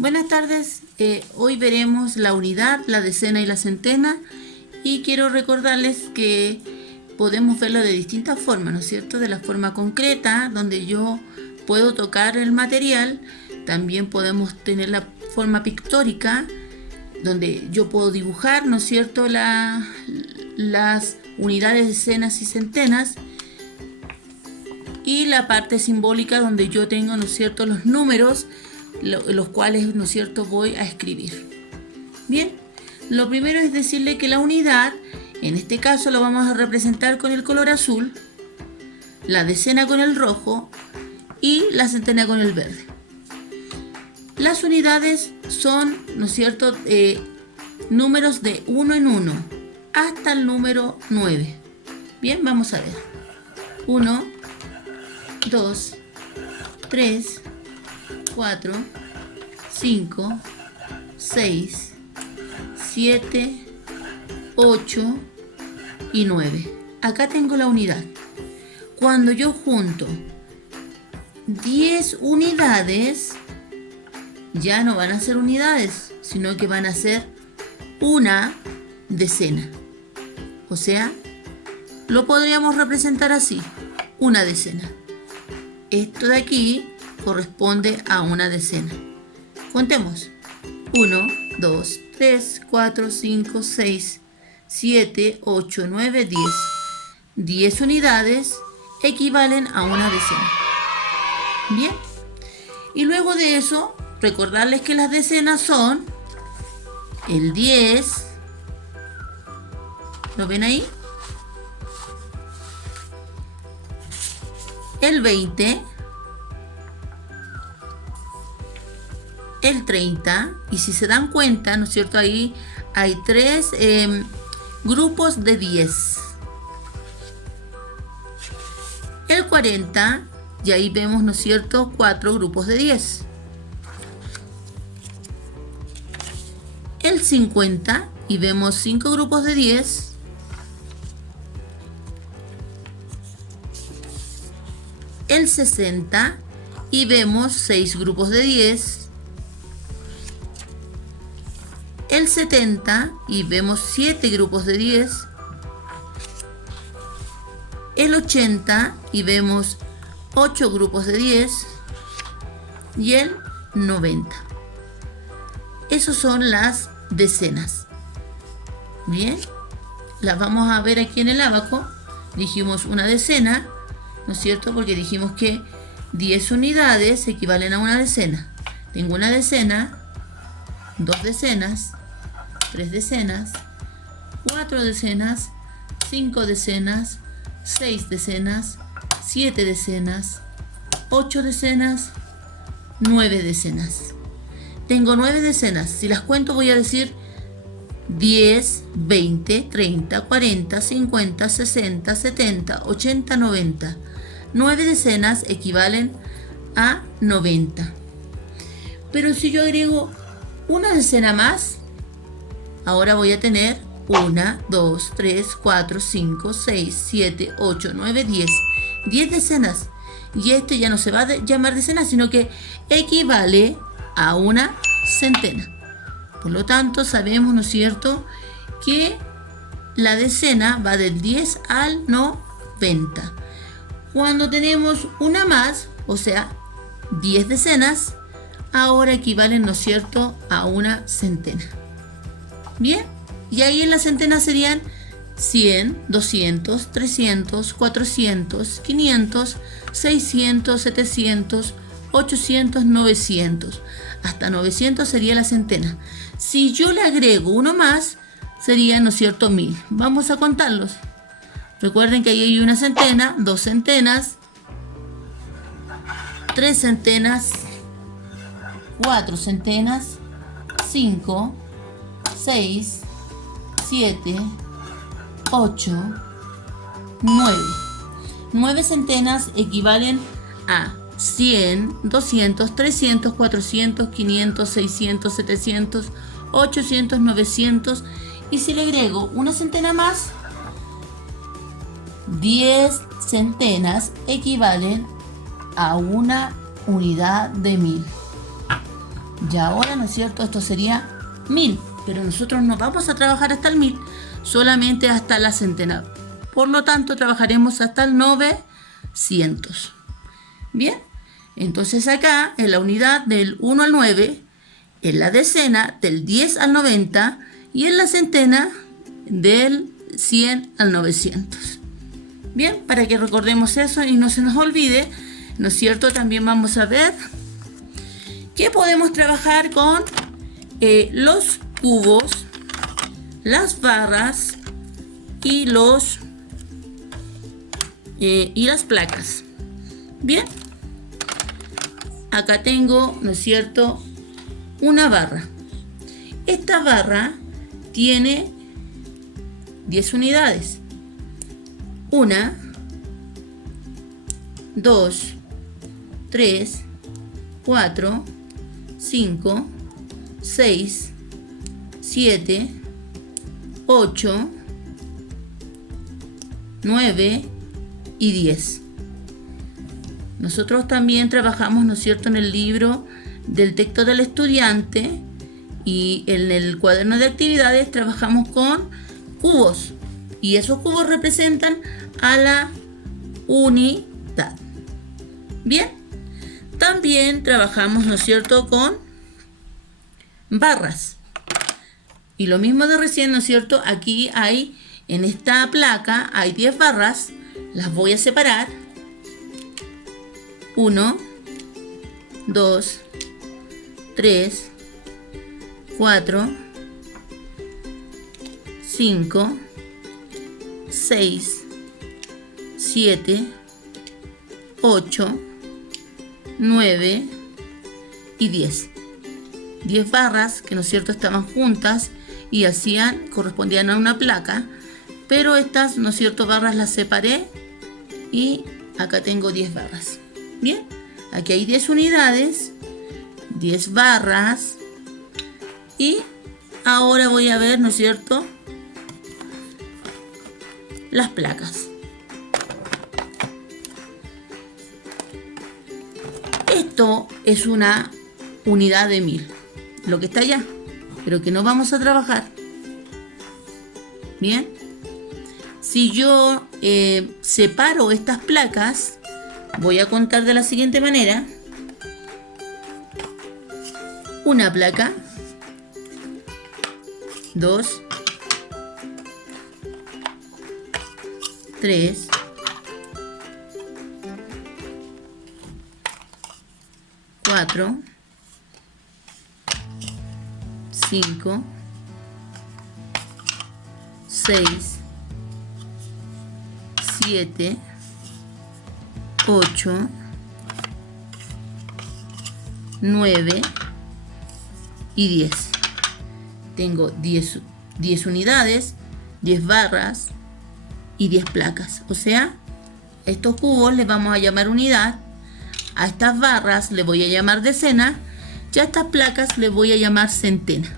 Buenas tardes, hoy veremos la unidad, la decena y la centena y quiero recordarles que podemos verlo de distintas formas, ¿no es cierto? De la forma concreta, donde yo puedo tocar el material, también podemos tener la forma pictórica, donde yo puedo dibujar, ¿no es cierto?, las unidades, decenas y centenas, y la parte simbólica donde yo tengo, ¿no es cierto?, los números, los cuales, ¿no es cierto?, voy a escribir. Bien, lo primero es decirle que la unidad, en este caso lo vamos a representar con el color azul, la decena con el rojo y la centena con el verde. Las unidades son, ¿no es cierto?, números de 1 en 1 hasta el número 9. Bien, vamos a ver. 1, 2, 3, 4, 5, 6, 7, 8 y 9. Acá tengo la unidad. Cuando yo junto 10 unidades, ya no van a ser unidades, sino que van a ser una decena. O sea, lo podríamos representar así, una decena. Esto de aquí corresponde a una decena. Contemos. 1, 2, 3, 4, 5, 6, 7, 8, 9, 10. 10 unidades equivalen a una decena. Bien. Y luego de eso, recordarles que las decenas son el 10. ¿Lo ven ahí? El 20. El 30, y si se dan cuenta, ¿no es cierto? Ahí hay tres grupos de 10. El 40, y ahí vemos, ¿no es cierto?, 4 grupos de 10. El 50, y vemos 5 grupos de 10. El 60, y vemos 6 grupos de 10. El 70 y vemos 7 grupos de 10. El 80 y vemos 8 grupos de 10. Y el 90. Esas son las decenas. Bien, las vamos a ver aquí en el ábaco. Dijimos una decena, ¿no es cierto? Porque dijimos que 10 unidades equivalen a una decena. Tengo una decena, 2 decenas, 3 decenas, 4 decenas, 5 decenas, 6 decenas, 7 decenas, 8 decenas, 9 decenas. Tengo 9 decenas. Si las cuento voy a decir 10, 20, 30, 40, 50, 60, 70, 80, 90. 9 decenas equivalen a 90. Pero si yo agrego una decena más, ahora voy a tener 1, 2, 3, 4, 5, 6, 7, 8, 9, 10. 10 decenas. Y este ya no se va a llamar decena, sino que equivale a una centena. Por lo tanto, sabemos, ¿no es cierto?, que la decena va del 10 al 90. Cuando tenemos una más, o sea, 10 decenas, ahora equivalen, ¿no es cierto?, a una centena. Bien, y ahí en la centena serían 100, 200, 300, 400, 500, 600, 700, 800, 900. Hasta 900 sería la centena. Si yo le agrego uno más, sería, ¿no es cierto?, 1000. Vamos a contarlos. Recuerden que ahí hay una centena, 2 centenas, 3 centenas, 4 centenas, 5, 6, 7, 8, 9. 9 centenas equivalen a 100, 200, 300, 400, 500, 600, 700, 800, 900. Y si le agrego una centena más, 10 centenas equivalen a una unidad de 1000. Y ahora, ¿no es cierto?, esto sería 1000, pero nosotros no vamos a trabajar hasta el 1000, solamente hasta la centena. Por lo tanto, trabajaremos hasta el 900. Bien, entonces acá en la unidad del 1 al 9, en la decena del 10 al 90 y en la centena del 100 al 900. Bien, para que recordemos eso y no se nos olvide, ¿no es cierto? También vamos a ver que podemos trabajar con los cubos, las barras y las placas. Bien, acá tengo, ¿no es cierto?, una barra. Esta barra tiene 10 unidades. 1, 2, 3, 4, 5, 6, 7, 8, 9 y 10. Nosotros también trabajamos, ¿no es cierto?, en el libro del texto del estudiante y en el cuaderno de actividades trabajamos con cubos y esos cubos representan a la unidad. Bien, también trabajamos, ¿no es cierto?, con barras y lo mismo de recién, ¿no es cierto? Aquí hay, en esta placa hay 10 barras, las voy a separar. 1, 2, 3, 4, 5, 6, 7, 8, 9 y 10. 10 barras que, ¿no es cierto?, estaban juntas y correspondían a una placa, pero estas, ¿no es cierto?, barras las separé y acá tengo 10 barras. Bien, aquí hay 10 unidades, 10 barras y ahora voy a ver, ¿no es cierto?, las placas. Esto es una unidad de 1000, lo que está allá, pero que no vamos a trabajar. Bien, si yo separo estas placas, voy a contar de la siguiente manera. Una placa, 2, 3, 4, 5, 6, 7, 8, 9 y 10. Tengo 10 unidades, 10 barras y 10 placas. O sea, estos cubos les vamos a llamar unidad, a estas barras le voy a llamar decena y a estas placas le voy a llamar centena.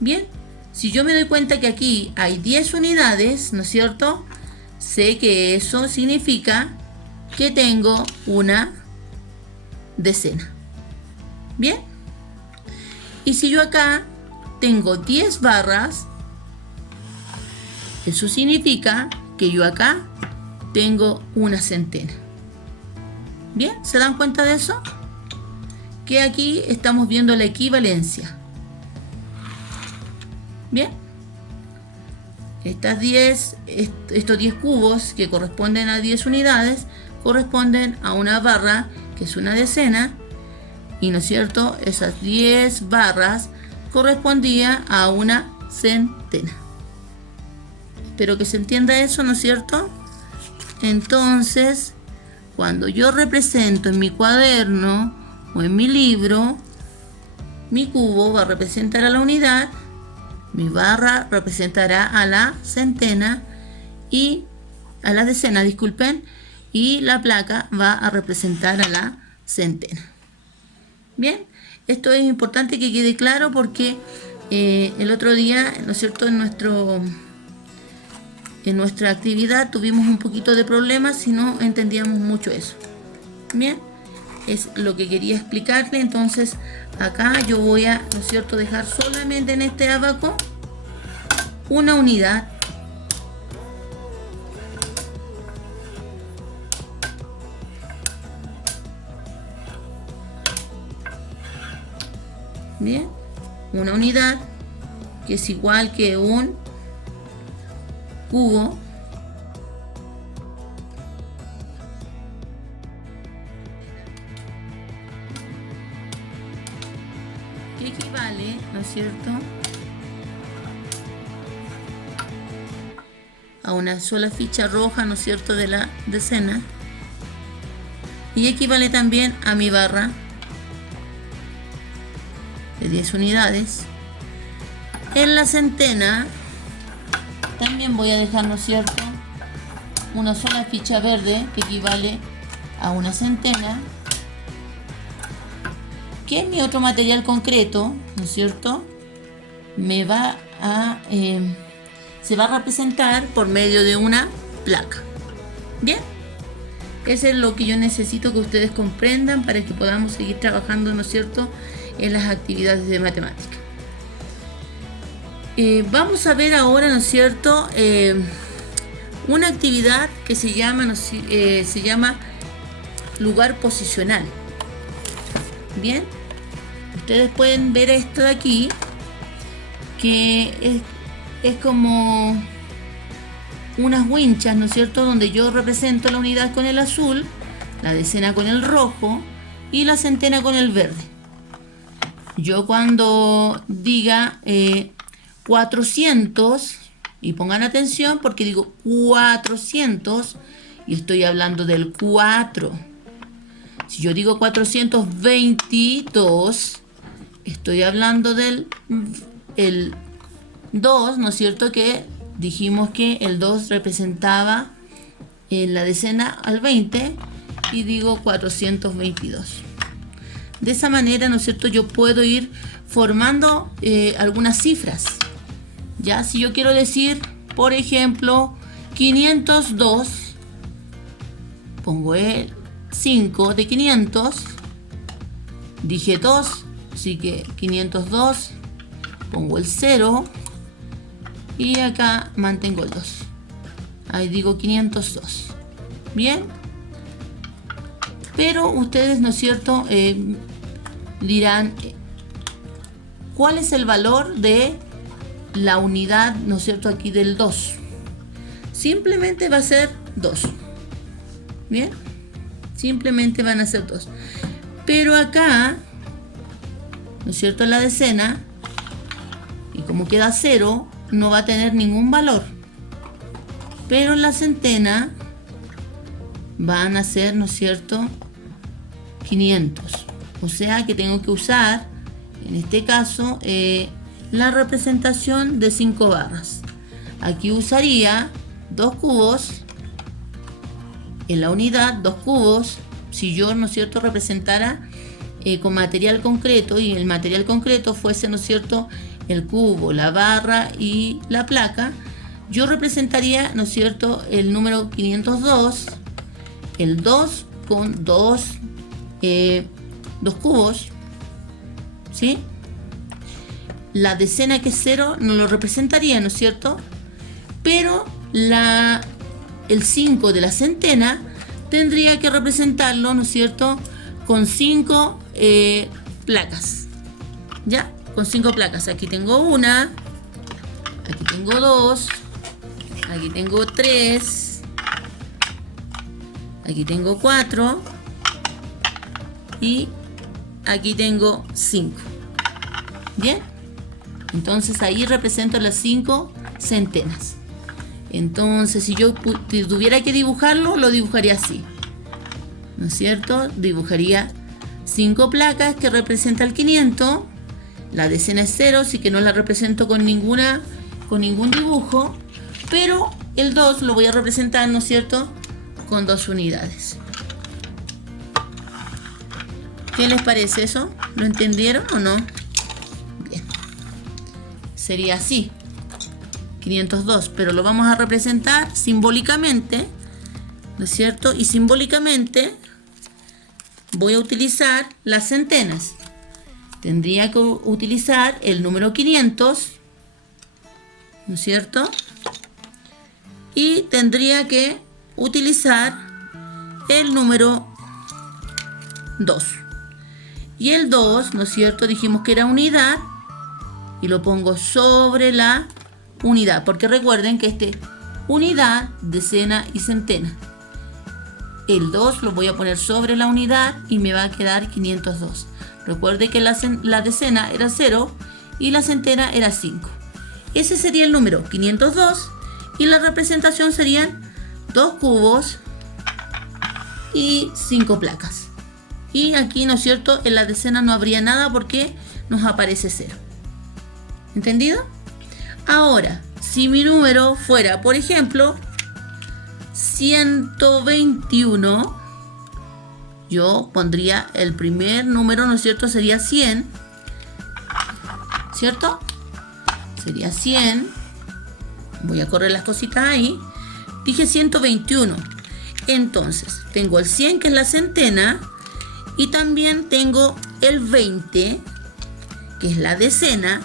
Bien, si yo me doy cuenta que aquí hay 10 unidades, ¿no es cierto?, sé que eso significa que tengo una decena. Bien, y si yo acá tengo 10 barras, eso significa que yo acá tengo una centena. Bien, ¿se dan cuenta de eso? Que aquí estamos viendo la equivalencia. Bien, estos 10 cubos que corresponden a 10 unidades corresponden a una barra que es una decena y, ¿no es cierto?, esas 10 barras correspondía a una centena. Espero que se entienda eso, ¿no es cierto? Entonces, cuando yo represento en mi cuaderno o en mi libro, mi cubo va a representar a la unidad, mi barra representará a la centena y a la decena, disculpen, y la placa va a representar a la centena. Bien, esto es importante que quede claro porque el otro día, ¿no es cierto?, en nuestra actividad tuvimos un poquito de problemas y no entendíamos mucho eso. Bien, es lo que quería explicarle. Entonces Acá yo voy a, ¿no es cierto?, dejar solamente en este abaco una unidad. Bien, una unidad que es igual que un cubo que equivale, ¿no es cierto?, a una sola ficha roja, ¿no es cierto?, de la decena, y equivale también a mi barra de 10 unidades. En la centena también voy a dejar, ¿no es cierto?, una sola ficha verde que equivale a una centena, que es mi otro material concreto, ¿no es cierto?, me va a se va a representar por medio de una placa. Bien, eso es lo que yo necesito que ustedes comprendan para que podamos seguir trabajando, ¿no es cierto?, en las actividades de matemática. Vamos a ver ahora, ¿no es cierto?, una actividad que se llama lugar posicional. Bien, ustedes pueden ver esto de aquí, que es como unas winchas, ¿no es cierto?, donde yo represento la unidad con el azul, la decena con el rojo y la centena con el verde. Yo cuando diga 400, y pongan atención porque digo 400 y estoy hablando del 4. Si yo digo 422, estoy hablando del el 2, ¿no es cierto?, que dijimos que el 2 representaba en la decena al 20, y digo 422. De esa manera, ¿no es cierto?, yo puedo ir formando algunas cifras. Ya, si yo quiero decir, por ejemplo, 502, pongo el 5 de 500, dije 2, así que 502, pongo el 0 y acá mantengo el 2. Ahí digo 502. Bien, pero ustedes, ¿no es cierto?, dirán, ¿cuál es el valor de la unidad, ¿no es cierto?, aquí del 2? Simplemente va a ser 2. Bien, simplemente van a ser 2. Pero acá, ¿no es cierto?, en la decena, y como queda 0, no va a tener ningún valor. Pero en la centena van a ser, ¿no es cierto?, 500. O sea que tengo que usar, en este caso, la representación de 5 barras. Aquí usaría 2 cubos en la unidad, 2 cubos. Si yo, ¿no es cierto?, representara con material concreto, y el material concreto fuese, ¿no es cierto?, el cubo, la barra y la placa, yo representaría, ¿no es cierto?, el número 502, el 2 con 2 cubos, ¿sí? La decena, que es 0, no lo representaría, ¿no es cierto?, pero el 5 de la centena tendría que representarlo, ¿no es cierto?, con 5 placas. ¿Ya? Con 5 placas. Aquí tengo una, aquí tengo 2, aquí tengo 3, aquí tengo 4 y aquí tengo 5. Bien, entonces ahí represento las 5 centenas. Entonces, si yo tuviera que dibujarlo, lo dibujaría así, ¿no es cierto? Dibujaría 5 placas que representa el 500. La decena es 0, así que no la represento con ningún dibujo, pero el 2 lo voy a representar, ¿no es cierto?, con 2 unidades. ¿Qué les parece eso? ¿Lo entendieron o no? Bien. Sería así, 502, pero lo vamos a representar simbólicamente, ¿no es cierto? Y simbólicamente voy a utilizar las centenas. tendría que utilizar el número 500, ¿no es cierto? Y tendría que utilizar el número 2. Y el 2, ¿no es cierto? Dijimos que era unidad y lo pongo sobre la unidad, porque recuerden que unidad, decena y centena. El 2 lo voy a poner sobre la unidad y me va a quedar 502. Recuerde que la decena era 0 y la centena era 5. Ese sería el número 502 y la representación serían 2 cubos y 5 placas. Y aquí, ¿no es cierto?, en la decena no habría nada porque nos aparece 0. ¿Entendido? Ahora, si mi número fuera, por ejemplo, 121, yo pondría el primer número, ¿no es cierto?, sería 100, ¿cierto? Sería 100. Voy a correr las cositas ahí. Dije 121. Entonces, tengo el 100, que es la centena, y también tengo el 20, que es la decena,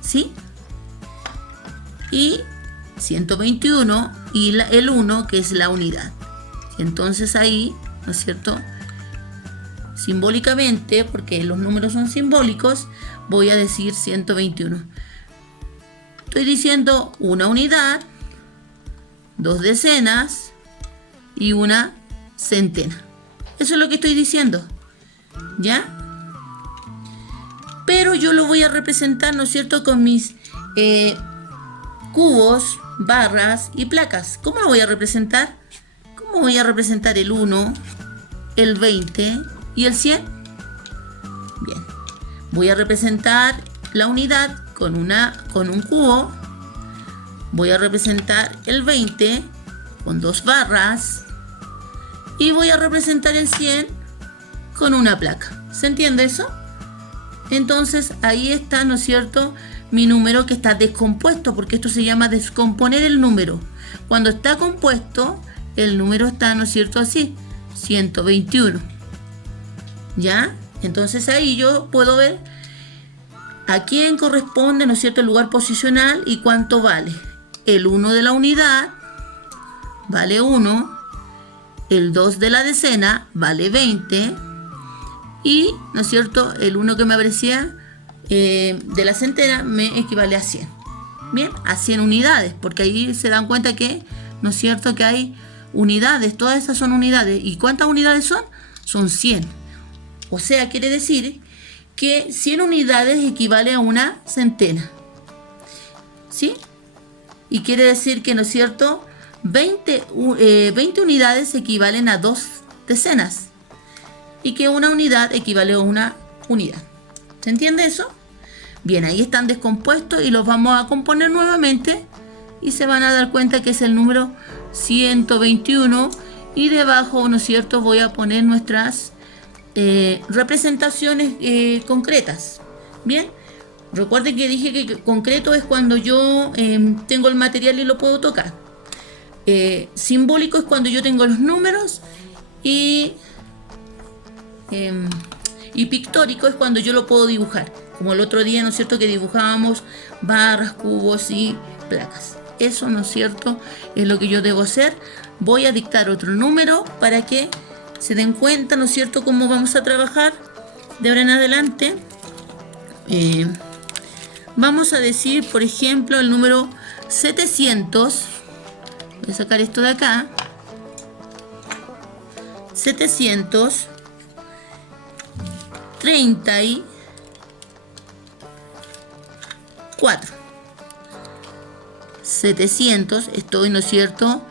¿sí? Y 121 y el 1, que es la unidad. Entonces ahí, ¿no es cierto?, simbólicamente, porque los números son simbólicos, voy a decir 121. Estoy diciendo una unidad, 2 decenas y una centena. Eso es lo que estoy diciendo, ¿ya? Pero yo lo voy a representar, ¿no es cierto?, con mis cubos, barras y placas. ¿Cómo lo voy a representar? ¿Cómo voy a representar el 1, el 20 y el 100? Bien, voy a representar la unidad con un cubo. Voy a representar el 20 con 2 barras. Y voy a representar el 100 con una placa. ¿Se entiende eso? Entonces ahí está, ¿no es cierto?, mi número que está descompuesto, porque esto se llama descomponer el número. Cuando está compuesto, el número está, ¿no es cierto?, así, 121. ¿Ya? Entonces ahí yo puedo ver a quién corresponde, ¿no es cierto?, el lugar posicional y cuánto vale. El 1 de la unidad vale 1. El 2 de la decena vale 20. Y, ¿no es cierto?, el 1 que me aparecía de la centena me equivale a 100. Bien, a 100 unidades, porque ahí se dan cuenta que, ¿no es cierto?, que hay unidades, todas esas son unidades. ¿Y cuántas unidades son? Son 100. O sea, quiere decir que 100 unidades equivale a una centena. ¿Sí? Y quiere decir que, ¿no es cierto?, 20 unidades equivalen a 2 decenas. Y que una unidad equivale a una unidad. ¿Se entiende eso? Bien, ahí están descompuestos y los vamos a componer nuevamente. Y se van a dar cuenta que es el número 121. Y debajo, ¿no es cierto?, voy a poner nuestras representaciones concretas. Bien, recuerden que dije que concreto es cuando yo tengo el material y lo puedo tocar. Simbólico es cuando yo tengo los números y pictórico es cuando yo lo puedo dibujar, como el otro día, ¿no es cierto?, que dibujábamos barras, cubos y placas. Eso, ¿no es cierto?, es lo que yo debo hacer. Voy a dictar otro número para que se den cuenta, ¿no es cierto?, cómo vamos a trabajar de ahora en adelante. Vamos a decir, por ejemplo, el número 700. Voy a sacar esto de acá. 734. 700, estoy, ¿no es cierto?,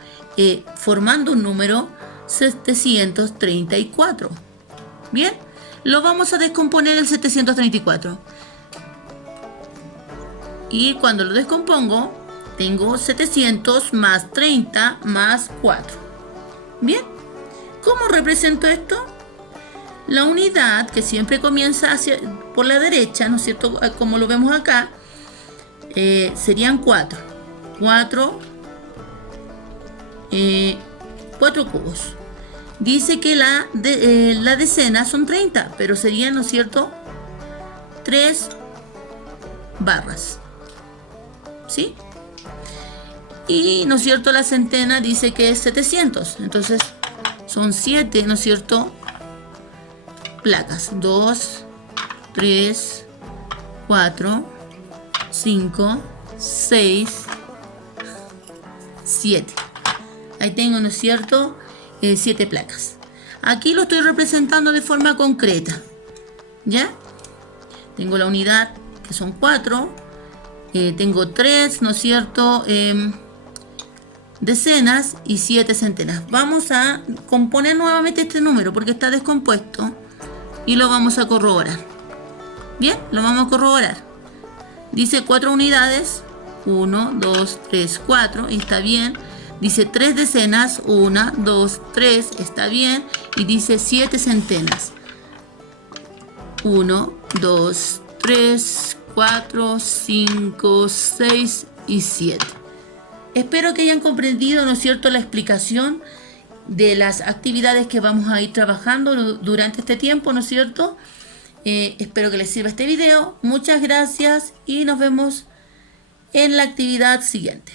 formando un número 734. Bien, lo vamos a descomponer el 734. Y cuando lo descompongo, tengo 700 más 30 más 4. Bien, ¿cómo represento esto? La unidad, que siempre comienza por la derecha, ¿no es cierto?, como lo vemos acá, serían 4. 4 cubos. Dice que la decena son 30, pero serían, ¿no es cierto?, 3 barras. ¿Sí? Y, ¿no es cierto?, la centena dice que es 700. Entonces, son 7, ¿no es cierto?, placas. 2, 3, 4, 5, 6, 7. Ahí tengo, ¿no es cierto?, 7 placas. Aquí lo estoy representando de forma concreta. ¿Ya? Tengo la unidad, que son 4. Tengo 3, ¿no es cierto?, decenas y 7 centenas. Vamos a componer nuevamente este número porque está descompuesto y lo vamos a corroborar. Bien, lo vamos a corroborar. Dice 4 unidades, 1, 2, 3, 4, y está bien. Dice 3 decenas, 1, 2, 3, está bien. Y dice 7 centenas, 1, 2, 3, 4, 5, 6 y 7. Espero que hayan comprendido, ¿no es cierto?, la explicación de las actividades que vamos a ir trabajando durante este tiempo, ¿no es cierto? Espero que les sirva este video. Muchas gracias y nos vemos en la actividad siguiente.